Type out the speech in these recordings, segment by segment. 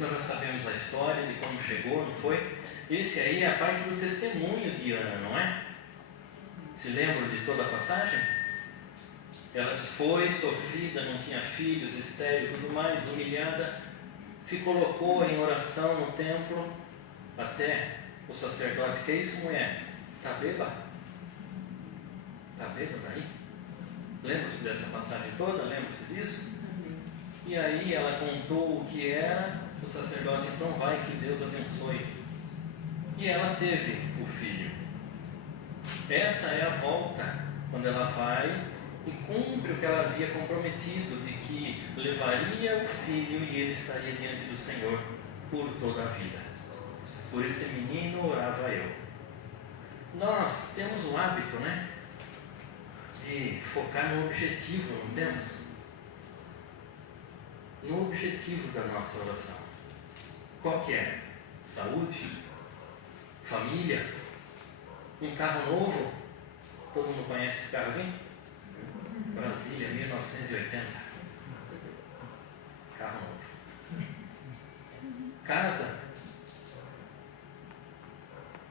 Nós já sabemos a história de como chegou, não foi? Esse aí é a parte do testemunho de Ana, não é? Se lembram de toda a passagem? Ela foi sofrida, não tinha filhos, estéril, tudo mais, humilhada, se colocou em oração no templo, até o sacerdote, que é isso, mulher? Está bêbada? Está bêbada aí? Lembra-se dessa passagem toda? Lembra-se disso? E aí ela contou o que era, o sacerdote, então vai, que Deus abençoe. E ela teve o filho. Essa é a volta, quando ela vai e cumpre o que ela havia comprometido, de que levaria o filho e ele estaria diante do Senhor por toda a vida. Por esse menino orava eu. Nós temos o hábito, né, de focar no objetivo, não temos? No objetivo da nossa oração. Qual que é? Saúde? Família? Um carro novo? Todo mundo conhece esse carro aqui? Brasília, 1980. Carro novo. Casa?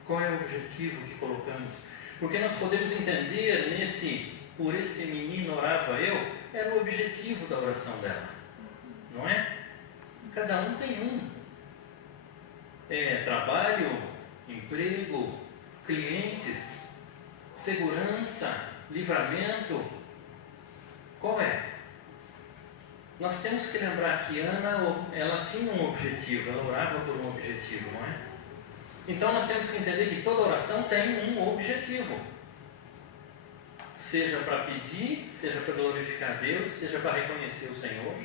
Qual é o objetivo que colocamos? Porque nós podemos entender por esse menino orava eu, era o objetivo da oração dela. Não é? Cada um tem um. Trabalho, emprego, clientes, segurança, livramento. Qual é? Nós temos que lembrar que Ana, ela tinha um objetivo, ela orava por um objetivo, não é? Então nós temos que entender que toda oração tem um objetivo. Seja para pedir, seja para glorificar a Deus, seja para reconhecer o Senhor.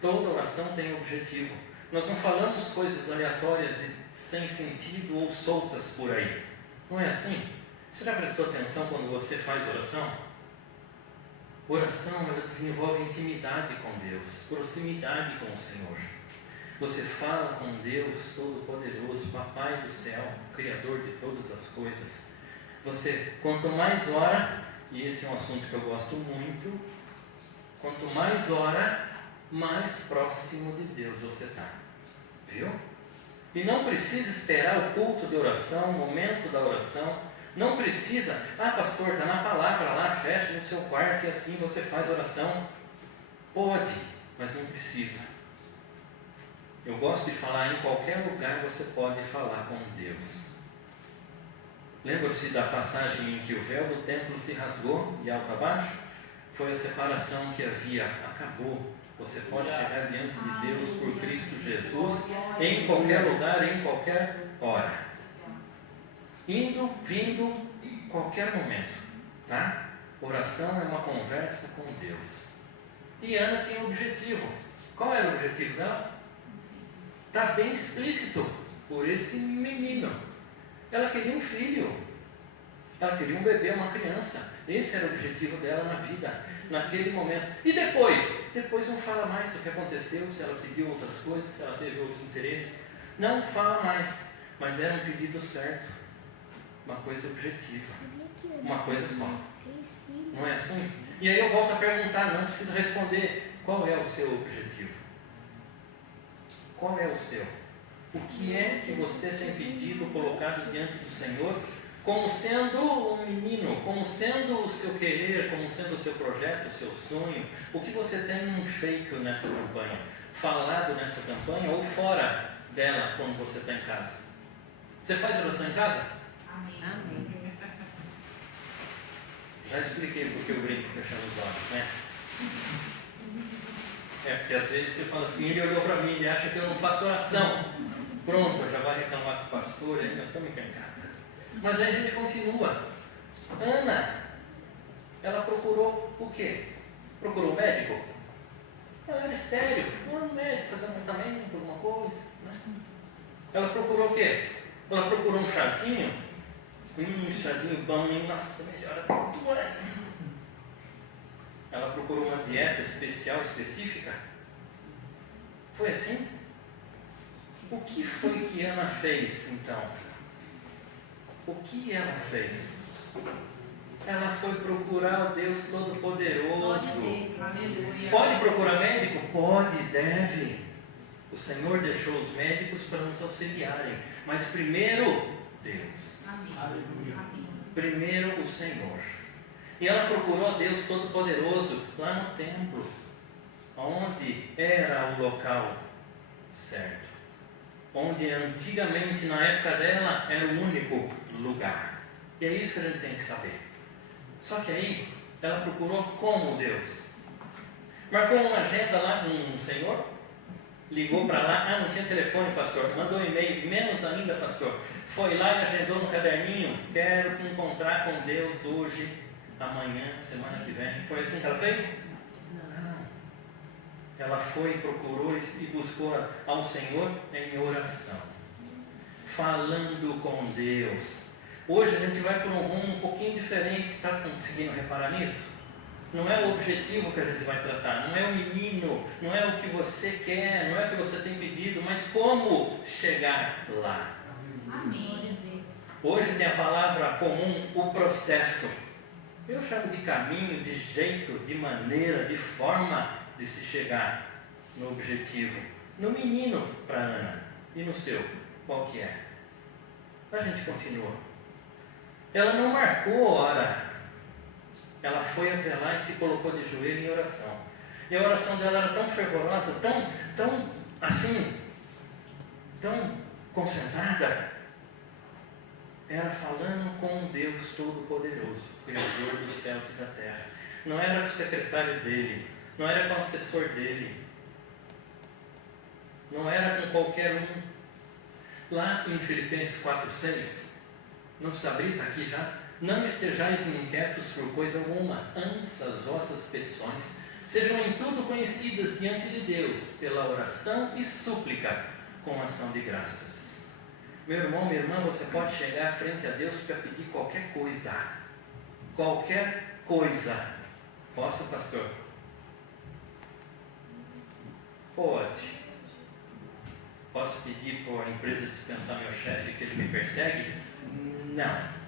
Toda oração tem um objetivo. Nós não falamos coisas aleatórias e sem sentido ou soltas por aí. Não é assim? Você já prestou atenção quando você faz oração? Oração, ela desenvolve intimidade com Deus, proximidade com o Senhor. Você fala com Deus Todo-Poderoso, Papai do céu, Criador de todas as coisas. Você, quanto mais ora, e esse é um assunto que eu gosto muito, quanto mais ora, mais próximo de Deus você está. Viu? E não precisa esperar o culto de oração, o momento da oração. Não precisa, pastor, está na palavra lá, fecha no seu quarto e assim você faz oração. Pode, mas não precisa. Eu gosto de falar, em qualquer lugar você pode falar com Deus. Lembra-se da passagem em que o véu do templo se rasgou de alto a baixo? Foi a separação que havia, acabou. Você pode chegar diante de Deus por Cristo Jesus, em qualquer lugar, em qualquer hora. Indo, vindo, qualquer momento. Tá? Oração é uma conversa com Deus. E Ana tinha um objetivo. Qual era o objetivo dela? Está bem explícito, por esse menino. Ela queria um filho. Ela queria um bebê, uma criança. Esse era o objetivo dela na vida, naquele momento. E depois? Depois não fala mais o que aconteceu, se ela pediu outras coisas, se ela teve outros interesses. Não fala mais. Mas era um pedido certo. Uma coisa objetiva. Uma coisa só. Não é assim? E aí eu volto a perguntar, não precisa responder. Qual é o seu objetivo? Qual é o seu? O que é que você tem pedido, colocado diante do Senhor, como sendo um menino, como sendo o seu querer, como sendo o seu projeto, o seu sonho? O que você tem feito nessa campanha? Falado nessa campanha ou fora dela quando você está em casa? Você faz oração em casa? Amém. Já expliquei porque eu brinco fechando os olhos, né? Porque às vezes você fala assim, ele olhou para mim, ele acha que eu não faço oração. Pronto, já vai reclamar com o pastor, aí nós estamos aqui em casa. Mas aí a gente continua. Ana, ela procurou o quê? Procurou um médico? Ela era estéril, foi um médico, fazer um tratamento, alguma coisa. Né? Ela procurou o quê? Ela procurou um chazinho? Chazinho bom, nossa, melhora tudo, né? Ela procurou uma dieta especial, específica? Foi assim? O que foi que Ana fez, então? O que ela fez? Ela foi procurar o Deus Todo-Poderoso. Pode procurar médico? Pode, deve. O Senhor deixou os médicos para nos auxiliarem, mas primeiro Deus. Aleluia. Primeiro o Senhor. E ela procurou Deus Todo-Poderoso lá no templo, onde era o local certo, onde antigamente, na época dela, era o único lugar. E é isso que a gente tem que saber. Só que aí, ela procurou como Deus. Marcou uma agenda lá com um senhor, ligou para lá, não tinha telefone, pastor, mandou um e-mail, menos ainda, pastor. Foi lá e agendou no caderninho, quero encontrar com Deus hoje, amanhã, semana que vem. Foi assim que ela fez? Não. Ela foi, procurou e buscou ao Senhor em oração, falando com Deus. Hoje a gente vai por um rumo um pouquinho diferente, está conseguindo reparar nisso? Não é o objetivo que a gente vai tratar, não é o menino, não é o que você quer, não é o que você tem pedido, mas como chegar lá. Amém. Hoje tem a palavra comum, o processo. Eu chamo de caminho, de jeito, de maneira, de forma de se chegar no objetivo. No menino para Ana e no seu, qual que é? A gente continua. Ela não marcou hora. Ela foi até lá e se colocou de joelho em oração. E a oração dela era tão fervorosa, tão assim, tão concentrada. Era falando com Deus Todo-Poderoso, Criador dos céus e da terra. Não era com o secretário dele, não era com o assessor dele, não era com qualquer um. Lá em Filipenses 4,6, não precisa abrir, está aqui já. Não estejais inquietos por coisa alguma, antes as vossas petições sejam em tudo conhecidas diante de Deus, pela oração e súplica, com ação de graças. Meu irmão, minha irmã, você pode chegar à frente a Deus para pedir qualquer coisa. Qualquer coisa. Posso, pastor? Pode. Posso pedir para a empresa dispensar meu chefe que ele me persegue? Não.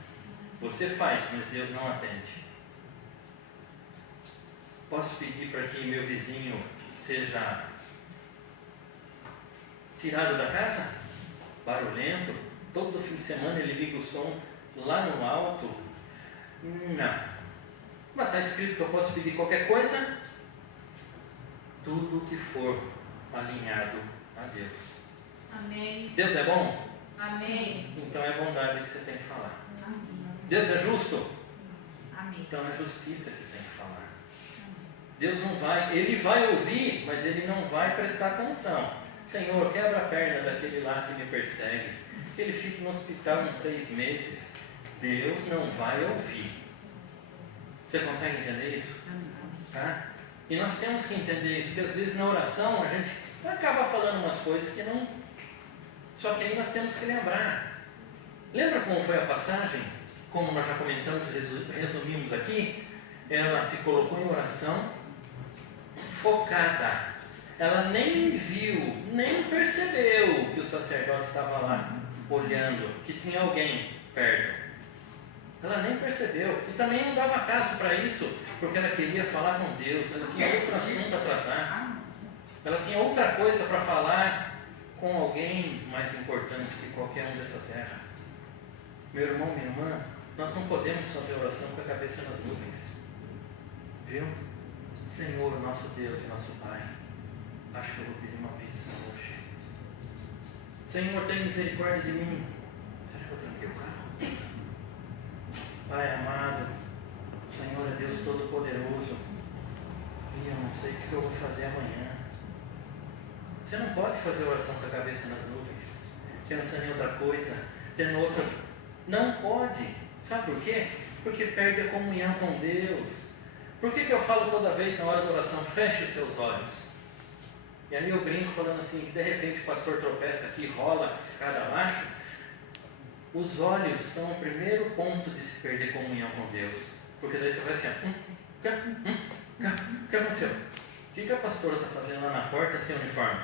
Você faz, mas Deus não atende. Posso pedir para que meu vizinho seja tirado da casa? Barulhento? Todo fim de semana ele liga o som lá no alto? Não. Mas está escrito que eu posso pedir qualquer coisa? Tudo que for alinhado a Deus. Amém. Deus é bom? Amém. Então é bondade que você tem que falar. Amém. Deus é justo? Amém. Então é justiça que tem que falar. Deus não vai, Ele vai ouvir, mas Ele não vai prestar atenção. Senhor, quebra a perna daquele lá que me persegue, que ele fique no hospital uns 6 meses. Deus não vai ouvir. Você consegue entender isso? Tá? E nós temos que entender isso, porque às vezes na oração a gente acaba falando umas coisas que não. Só que aí nós temos que lembrar. Lembra como foi a passagem? Como nós já comentamos, resumimos aqui, ela se colocou em oração, focada. Ela nem viu, nem percebeu que o sacerdote estava lá, olhando, que tinha alguém perto. Ela nem percebeu. E também não dava caso para isso, porque ela queria falar com Deus, ela tinha outro assunto a tratar. Ela tinha outra coisa para falar com alguém mais importante que qualquer um dessa terra. Meu irmão, minha irmã, nós não podemos fazer oração com a cabeça nas nuvens. Viu? Senhor, nosso Deus e nosso Pai, acho que eu vou pedir uma pizza hoje. Senhor, tem misericórdia de mim. Será que eu tranquei o carro? Pai amado, o Senhor é Deus Todo-Poderoso. E eu não sei o que eu vou fazer amanhã. Você não pode fazer oração com a cabeça nas nuvens, pensando em outra coisa, tendo outra. Não pode. Sabe por quê? Porque perde a comunhão com Deus. Por que eu falo toda vez na hora da oração, feche os seus olhos? E aí eu brinco falando assim, que de repente o pastor tropeça aqui, rola escada abaixo. Os olhos são o primeiro ponto de se perder comunhão com Deus. Porque daí você vai assim, o que aconteceu? O que a pastora está fazendo lá na porta sem uniforme?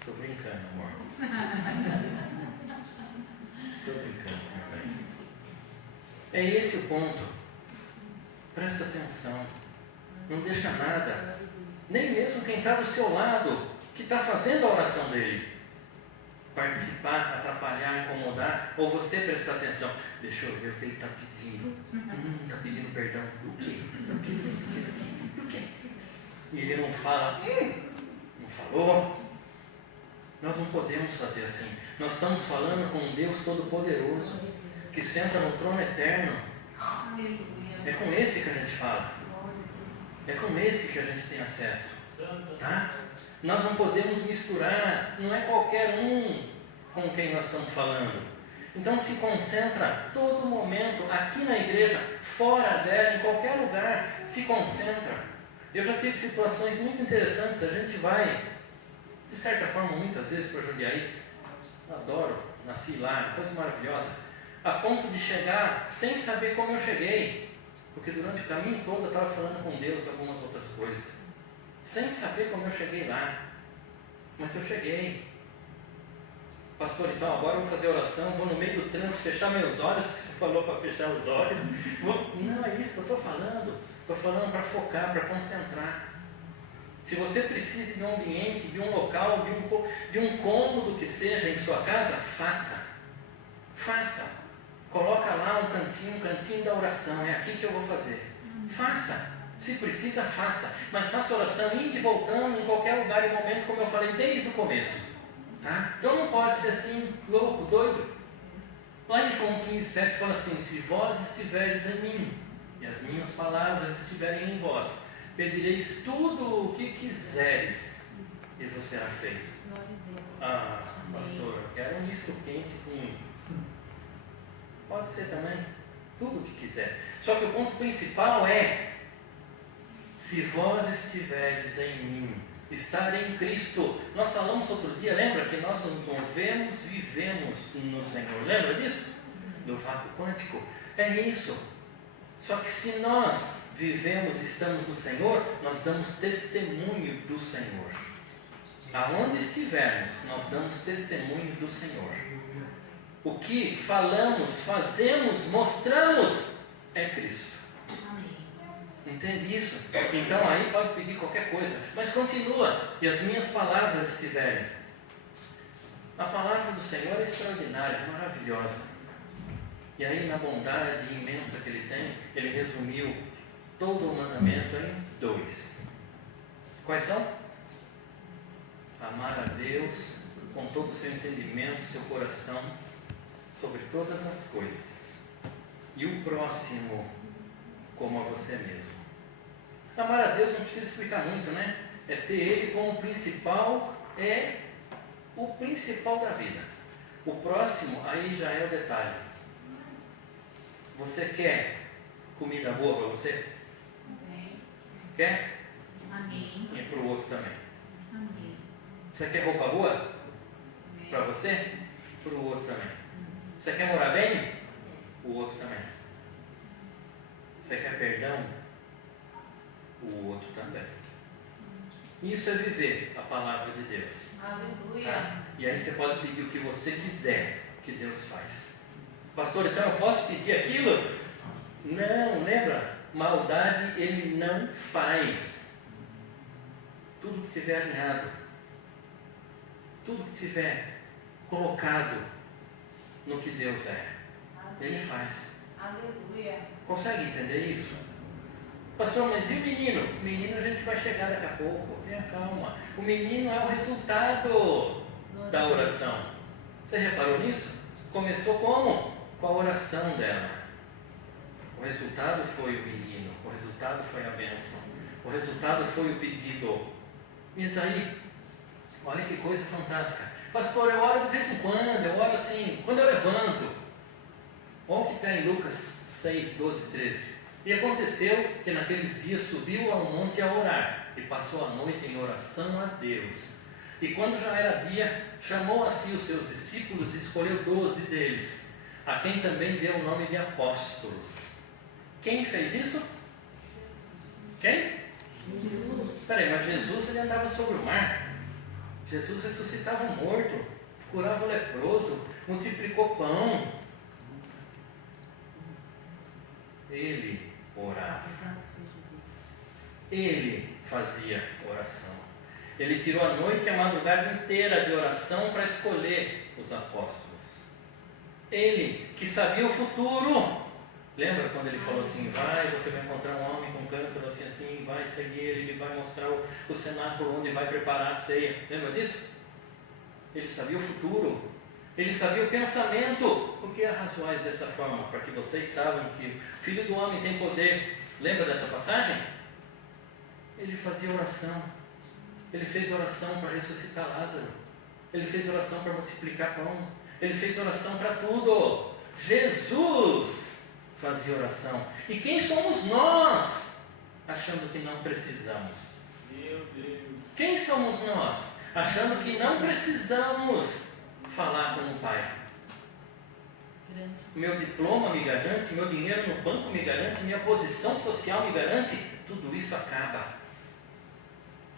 Estou brincando, amor. Estou brincando, meu bem. É esse o ponto. Presta atenção. Não deixa nada nem mesmo quem está do seu lado, que está fazendo a oração dele, participar, atrapalhar, incomodar, ou você prestar atenção. Deixa eu ver o que ele está pedindo. Está pedindo perdão. Do quê? Do quê? Do quê? E ele não fala, não falou. Nós não podemos fazer assim. Nós estamos falando com um Deus Todo-Poderoso, que senta no trono eterno. É com esse que a gente fala. É com esse que a gente tem acesso. Tá? Nós não podemos misturar, não é qualquer um com quem nós estamos falando. Então se concentra todo momento, aqui na igreja, fora dela, em qualquer lugar, se concentra. Eu já tive situações muito interessantes, a gente vai, de certa forma, muitas vezes para Jundiaí, adoro, nasci lá, coisa maravilhosa, a ponto de chegar sem saber como eu cheguei, porque durante o caminho todo eu estava falando com Deus algumas outras coisas, sem saber como eu cheguei lá, mas eu cheguei. Pastor, então agora eu vou fazer oração, vou no meio do trânsito fechar meus olhos, porque você falou para fechar os olhos. Não é isso que eu estou falando para focar, para concentrar. Se você precisa de um ambiente, de um local, de um cômodo que seja em sua casa, faça. Coloca lá um cantinho da oração, é aqui que eu vou fazer. Faça. Se precisa, faça. Mas faça oração indo e voltando em qualquer lugar e momento, como eu falei desde o começo. Tá? Então não pode ser assim, louco, doido. Lá em João 15,7 fala assim: se vós estiveres em mim, e as minhas palavras estiverem em vós, pedireis tudo o que quiseres, e vos será feito. Ah, pastor, eu quero um misto quente com... Pode ser também, tudo o que quiser. Só que o ponto principal é: se vós estiveres em mim, estar em Cristo. Nós falamos outro dia, lembra que nós nos movemos, vivemos no Senhor. Lembra disso? Do vácuo quântico. É isso. Só que se nós vivemos e estamos no Senhor, nós damos testemunho do Senhor. Aonde estivermos, nós damos testemunho do Senhor. O que falamos, fazemos, mostramos é Cristo. Entende isso? Então aí pode pedir qualquer coisa, mas continua: e as minhas palavras estiverem. A palavra do Senhor é extraordinária, é maravilhosa. E aí, na bondade imensa que Ele tem, Ele resumiu todo o mandamento em 2. Quais são? Amar a Deus com todo o seu entendimento, seu coração, sobre todas as coisas, e o próximo como a você mesmo. Amar a Deus não precisa explicar muito, né? É ter Ele como principal, é o principal da vida. O próximo, aí já é o detalhe. Você quer comida boa para você? Amém. Quer? Amém. E para o outro também. Amém. Você quer roupa boa para você? Para o outro também. Você quer morar bem? O outro também. Você quer perdão? O outro também. Isso é viver a palavra de Deus. Aleluia. Tá? E aí você pode pedir o que você quiser que Deus faz. Pastor, então eu posso pedir aquilo? Não, lembra? Maldade Ele não faz. Tudo que estiver alinhado, tudo que estiver colocado no que Deus é, Ele faz. Aleluia. Consegue entender isso? Pastor, mas e o menino? O menino a gente vai chegar daqui a pouco. Tenha calma. O menino é o resultado da oração. Você reparou nisso? Começou como? Com a oração dela. O resultado foi o menino. O resultado foi a bênção. O resultado foi o pedido. Mas aí, olha que coisa fantástica. Pastor, eu oro de vez em quando. Eu oro assim, quando eu levanto. Olha o que está em Lucas 6, 12, 13. E aconteceu que naqueles dias subiu ao monte a orar, e passou a noite em oração a Deus. E quando já era dia, chamou a si os seus discípulos e escolheu 12 deles, a quem também deu o nome de apóstolos. Quem fez isso? Quem? Jesus. Espera aí, mas Jesus ele andava sobre o mar. Jesus ressuscitava o morto, curava o leproso, multiplicou pão. Ele orava. Ele fazia oração. Ele tirou a noite e a madrugada inteira de oração para escolher os apóstolos. Ele, que sabia o futuro. Lembra quando ele falou assim, você vai encontrar um homem com um cântaro assim, vai seguir ele vai mostrar o cenáculo onde vai preparar a ceia. Lembra disso? Ele sabia o futuro. Ele sabia o pensamento. Por que arrazoais dessa forma? Para que vocês saibam que o Filho do Homem tem poder. Lembra dessa passagem? Ele fazia oração. Ele fez oração para ressuscitar Lázaro. Ele fez oração para multiplicar pão. Ele fez oração para tudo. Jesus fazia oração. E quem somos nós, achando que não precisamos? Meu Deus. Quem somos nós, achando que não precisamos falar com o Pai? Meu diploma me garante, meu dinheiro no banco me garante, minha posição social me garante. Tudo isso acaba.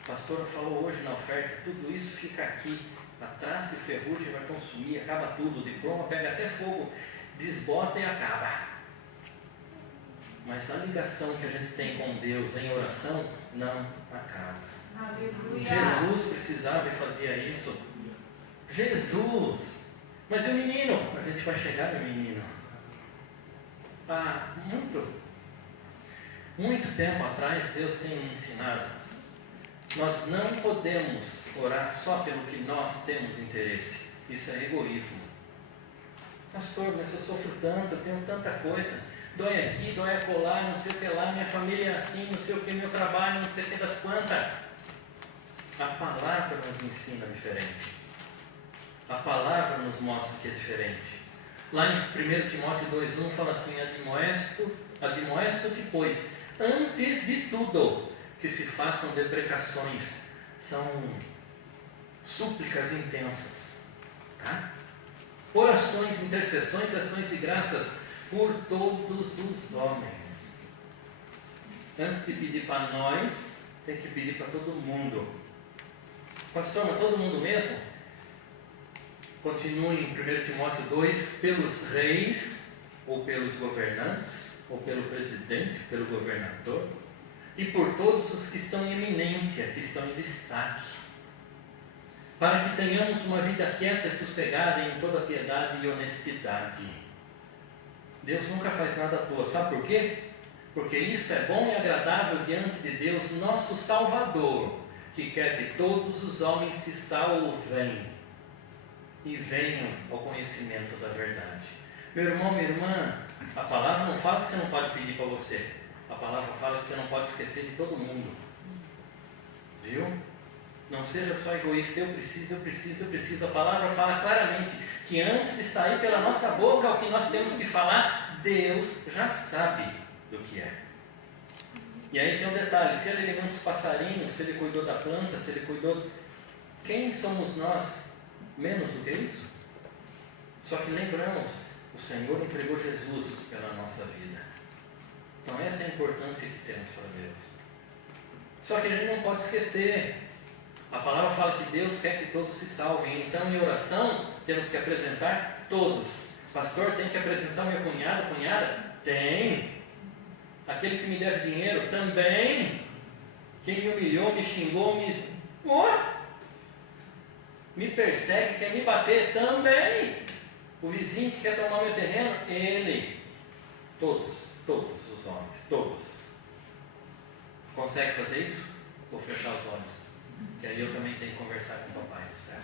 A pastora falou hoje na oferta, tudo isso fica aqui. A traça e ferrugem vai consumir, acaba tudo. O diploma pega até fogo, desbota e acaba. Mas a ligação que a gente tem com Deus em oração não acaba. Aleluia. Jesus precisava e fazia isso. Jesus! Mas e o menino? A gente vai chegar no menino. Há muito tempo atrás, Deus tem me ensinado. Nós não podemos orar só pelo que nós temos interesse. Isso é egoísmo. Pastor, mas eu sofro tanto, eu tenho tanta coisa. Dói aqui, dói acolá, não sei o que lá, minha família é assim, não sei o que, meu trabalho, não sei o que das quantas. A palavra nos ensina diferente. A palavra nos mostra que é diferente. Lá em 1 Timóteo 2,1 fala assim, admoesto-te, pois, antes de tudo, que se façam deprecações, são súplicas intensas, tá? Orações, intercessões, ações e graças por todos os homens. Antes de pedir para nós, tem que pedir para todo mundo. Pastor, mas todo mundo mesmo? Continue em 1 Timóteo 2, pelos reis, ou pelos governantes, ou pelo presidente, pelo governador, e por todos os que estão em eminência, que estão em destaque, para que tenhamos uma vida quieta e sossegada em toda piedade e honestidade. Deus nunca faz nada à toa, sabe por quê? Porque isto é bom e agradável diante de Deus, nosso Salvador, que quer que todos os homens se salvem e venham ao conhecimento da verdade. Meu irmão, minha irmã, a palavra não fala que você não pode pedir para você. A palavra fala que você não pode esquecer de todo mundo. Viu? Não seja só egoísta, eu preciso. A palavra fala claramente que antes de sair pela nossa boca o que nós temos que falar, Deus já sabe do que é. E aí tem um detalhe, se ele alimentou os passarinhos, se ele cuidou da planta, se ele cuidou... Quem somos nós menos do que isso? Só que lembramos, o Senhor entregou Jesus pela nossa vida. Então essa é a importância que temos para Deus. Só que a gente não pode esquecer. A palavra fala que Deus quer que todos se salvem. Então em oração temos que apresentar todos. Pastor, tem que apresentar meu cunhado, cunhada? Tem. Aquele que me deve dinheiro? Também. Quem me humilhou, me xingou, me persegue, quer me bater? Também. O vizinho que quer tomar meu terreno? Ele. Todos os homens, todos. Consegue fazer isso? Vou fechar os olhos, que aí eu também tenho que conversar com o Papai do céu.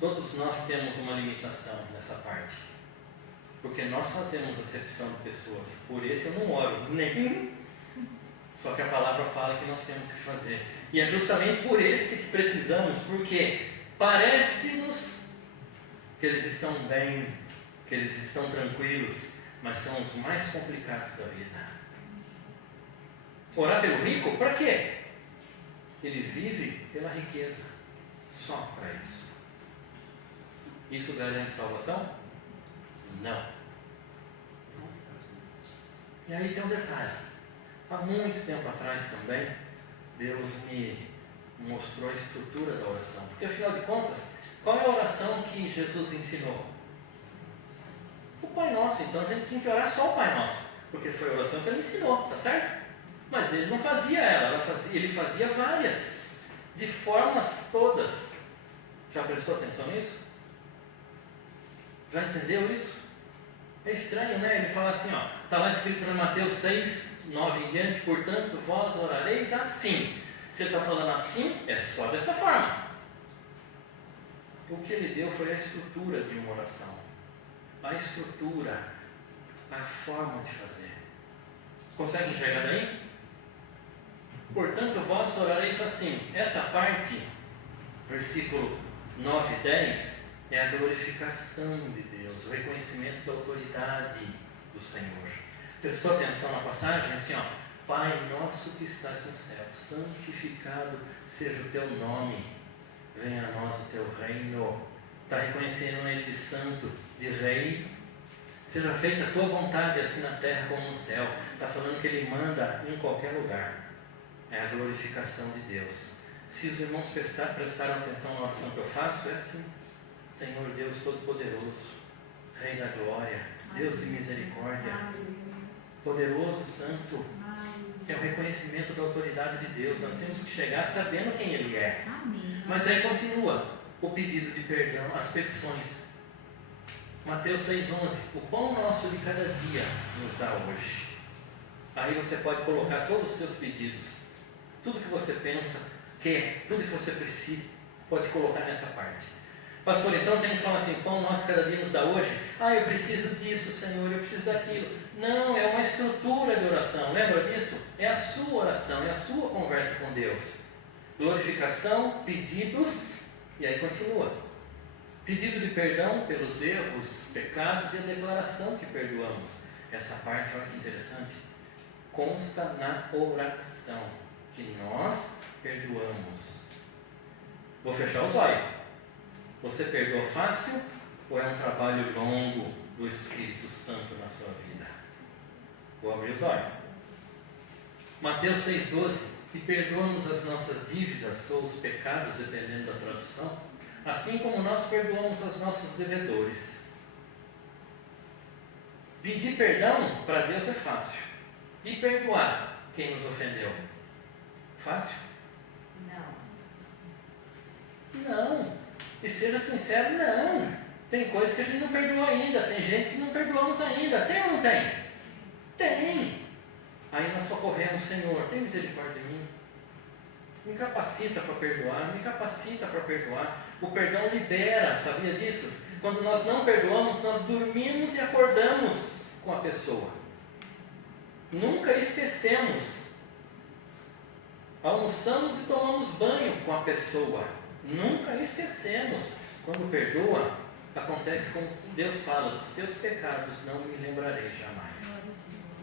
Todos nós temos uma limitação nessa parte, porque nós fazemos acepção de pessoas. Por esse eu não oro, nem. Só que a palavra fala que nós temos que fazer. E é justamente por esse que precisamos, porque parece-nos que eles estão bem, que eles estão tranquilos, mas são os mais complicados da vida. Orar pelo rico, para quê? Ele vive pela riqueza, só para isso. Isso garante salvação? Não. E aí tem um detalhe. Há muito tempo atrás também, Deus me mostrou a estrutura da oração. Porque afinal de contas, qual é a oração que Jesus ensinou? O Pai Nosso. Então a gente tem que orar só o Pai Nosso, porque foi a oração que Ele ensinou, tá certo? Mas ele não fazia ele fazia várias, de formas todas. Já prestou atenção nisso? Já entendeu isso? É estranho, né? Ele fala assim, ó, está lá escrito no Mateus 6, 9 em diante, portanto, vós orareis assim. Você está falando assim, é só dessa forma. O que ele deu foi a estrutura de uma oração. A estrutura, a forma de fazer. Consegue enxergar daí? Portanto, vós orareis assim. Essa parte, versículo 9 e 10, é a glorificação de Deus, o reconhecimento da autoridade do Senhor. Prestou atenção na passagem? Assim, ó, Pai nosso que estás no céu, santificado seja o teu nome, venha a nós o teu reino. Está reconhecendo ele de santo, de rei. Seja feita a tua vontade, assim na terra como no céu. Está falando que ele manda em qualquer lugar. É a glorificação de Deus. Se os irmãos prestaram atenção na oração que eu faço, é assim: Senhor Deus Todo-Poderoso, Rei da Glória, Deus de misericórdia, poderoso, santo. É o reconhecimento da autoridade de Deus. Nós temos que chegar sabendo quem Ele é. Mas aí continua o pedido de perdão, as petições. Mateus 6,11: o pão nosso de cada dia nos dá hoje. Aí você pode colocar todos os seus pedidos, tudo que você pensa, quer, tudo que você precisa, pode colocar nessa parte. Pastor, então tem que falar assim: pão nosso cada dia nos dá hoje. Eu preciso disso, Senhor, eu preciso daquilo. Não, é uma estrutura de oração, lembra disso? É a sua oração, é a sua conversa com Deus. Glorificação, pedidos, e aí continua. Pedido de perdão pelos erros, pecados e a declaração que perdoamos. Essa parte, olha que interessante, consta na oração, que nós perdoamos. Vou fechar os olhos. Você perdoa fácil ou é um trabalho longo do Espírito Santo na sua vida? Vou abrir os olhos. Mateus 6,12: e perdoa-nos as nossas dívidas ou os pecados, dependendo da tradução, assim como nós perdoamos aos nossos devedores. Pedir perdão para Deus é fácil. E perdoar quem nos ofendeu? Fácil? Não. E seja sincero, não. Tem coisas que a gente não perdoou ainda. Tem gente que não perdoamos ainda. Tem ou não tem? Tem. Aí nós socorremos: Senhor, tem misericórdia de mim. Me capacita para perdoar. Me capacita para perdoar. O perdão libera, sabia disso? Quando nós não perdoamos, nós dormimos e acordamos com a pessoa. Nunca esquecemos. Almoçamos e tomamos banho com a pessoa. Nunca esquecemos. Quando perdoa, acontece como Deus fala: dos teus pecados não me lembrarei jamais.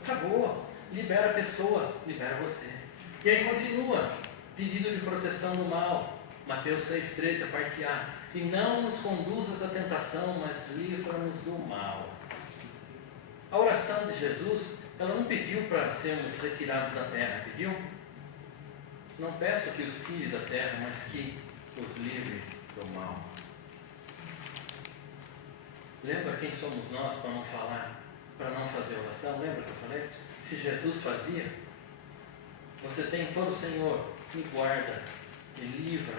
Acabou. Libera a pessoa, libera você. E aí continua: pedido de proteção do mal. Mateus 6,13, a parte A: e não nos conduzas à tentação, mas livra-nos do mal. A oração de Jesus, ela não pediu para sermos retirados da terra, pediu? Não peço que os tire da terra, mas que os livre do mal. Lembra quem somos nós para não falar, para não fazer oração? Lembra que eu falei? Se Jesus fazia, você tem todo: Senhor, me guarda, me livra,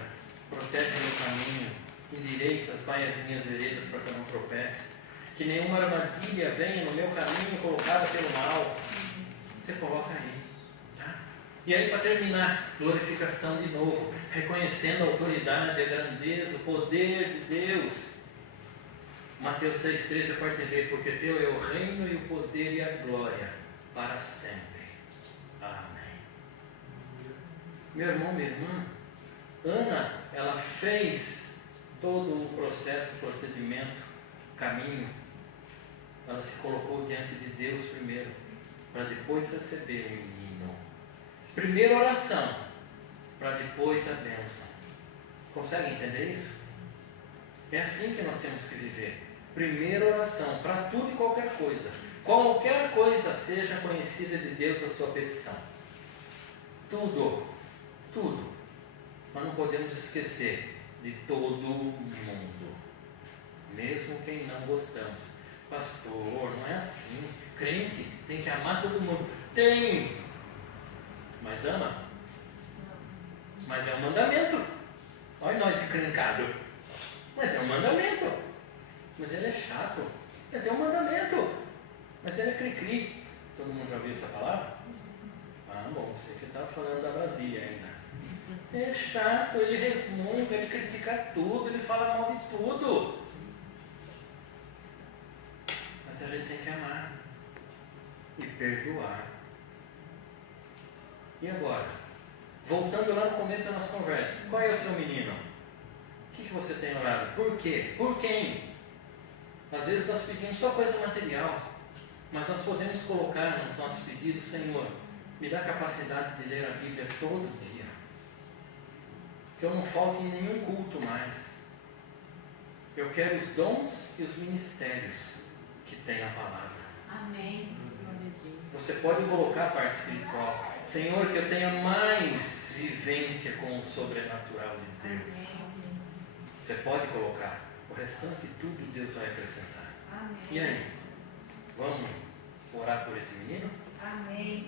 protege o meu caminho, endireita, Pai, as minhas veredas para que eu não tropece, que nenhuma armadilha venha no meu caminho colocada pelo mal. Você coloca aí. E aí, para terminar, glorificação de novo, reconhecendo a autoridade, a grandeza, o poder de Deus. Mateus 6,13, a parte B: porque teu é o reino e o poder e a glória para sempre. Amém. Meu irmão, minha irmã, Ana, ela fez todo o processo, procedimento, caminho. Ela se colocou diante de Deus primeiro, para depois receber o menino. Primeiro oração, para depois a bênção. Consegue entender isso? É assim que nós temos que viver. Primeiro oração, para tudo e qualquer coisa. Qualquer coisa seja conhecida de Deus a sua petição. Tudo. Tudo. Mas não podemos esquecer de todo mundo. Mesmo quem não gostamos. Pastor, não é assim. Crente tem que amar todo mundo. Tem! Mas ama? Mas é um mandamento. Olha nós encrencados. Mas é um mandamento. Mas ele é chato. Mas é um mandamento. Mas ele é cri-cri. Todo mundo já ouviu essa palavra? Ah, bom, você que estava falando da Brasília ainda. É chato, ele resmunga, ele critica tudo, ele fala mal de tudo. Mas a gente tem que amar e perdoar. E agora? Voltando lá no começo da nossa conversa, qual é o seu menino? O que você tem orado? Por quê? Por quem? Às vezes nós pedimos só coisa material, mas nós podemos colocar nos nossos pedidos: Senhor, me dá a capacidade de ler a Bíblia todo dia, que eu não falte em nenhum culto mais. Eu quero os dons e os ministérios que tem a palavra. Amém. Você pode colocar a parte espiritual. Senhor, que eu tenha mais vivência com o sobrenatural de Deus. Você pode colocar. O restante tudo Deus vai acrescentar. Amém. E aí? Vamos orar por esse menino? Amém.